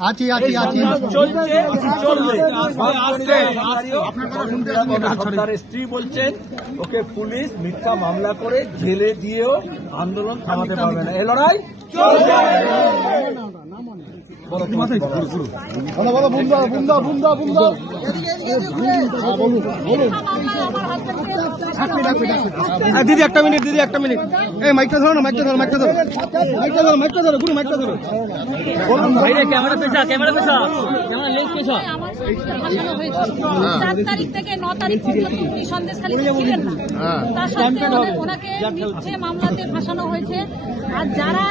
আছি আছি আছি চলছে চলবে সর্দারের স্ত্রী বলছেন ওকে পুলিশ মিথ্যা মামলা করে জেলে দিয়েও আন্দোলন থামাতে পারবে না এ লড়াই চলবে বলো বলো বুন্দা বুন্দা বুন্দা বুমদা দিদি একটা মিনিট দিদি একটা মিনিট। এই মাইকটা ধরো না মাইকটা ধরো মাইকটা ধরো। মাইকটা ধরো মাইকটা ধরো গুরু মাইকটা ধরো। ক্যামেরা পেছা ক্যামেরা পেছা ক্যামেরা লেন্স পেছা আমার সংসার ভাসানো হয়েছে চার তারিখ থেকে ন তারিখ পর্যন্ত উনি সন্দেশখালীতে ছিলেন না। তার সত্ত্বেও ওনাকে মিথ্যে মামলাতে ফাঁসানো হয়েছে। আর যারা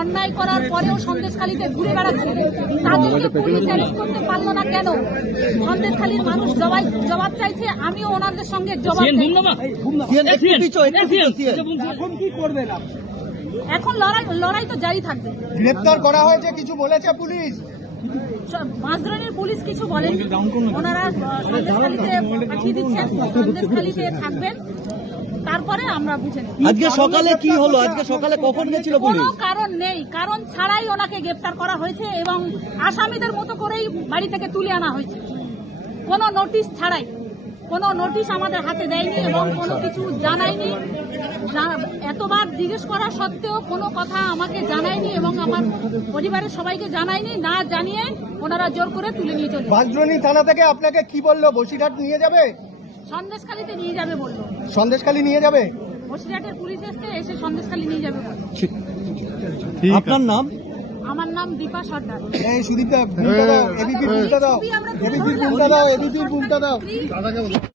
অন্যায় করার পরেও সন্দেশখালীতে ঘুরে বেড়াচ্ছে। তাদেরকে পুলিশ অ্যারেস্ট করতে পারল না কেন? সন্দেশখালীর মানুষ জবাই জবাব চাইছে আমিও ওনাদের সঙ্গে জবাব সিএন এখন লড়াই লড়াই তো জারি থাকবে। গ্রেপ্তার করা হয়েছে কিছু বলেছে পুলিশ? মাঝরানির পুলিশ কিছু বলেন। ওনারা সন্দেশখালীতে পাঠিয়ে দিচ্ছেন সন্দেশখালীতে থাকবেন। তারপরে আমরা বুঝে নেব আজকে সকালে কি হলো? আজকে সকালে কখন গেছিল কোনো কারণ নেই কারণ ছাড়াই ওনাকে গ্রেপ্তার করা হয়েছে এবং আসামিদের মতো করেই বাড়ি থেকে তুলে আনা হয়েছে। কোনো নোটিশ ছাড়াই কোনো নোটিশ আমাদের হাতে দেয়নি এবং কোনো কিছু জানায়নি। এতবার জিজ্ঞেস করা সত্ত্বেও কোনো কথা আমাকে জানায়নি এবং আমার পরিবারের সবাইকে জানায়নি না জানিয়ে ওনারা জোর করে তুলে নিয়ে চলে থানা থেকে আপনাকে কি বলল? বসিরহাট নিয়ে যাবে? সন্দেশখালীতে নিয়ে যাবে বলল সন্দেশখালী নিয়ে যাবে বসিরহাটের পুলিশ এসছে এসে সন্দেশখালী নিয়ে যাবে বলল। আপনার নাম আমার নাম দীপা সর্দার এই সুদীপদা এবিপি ফুলটা দাও এবিপি ফুলটা দাও এবিপি ফুলটা দাও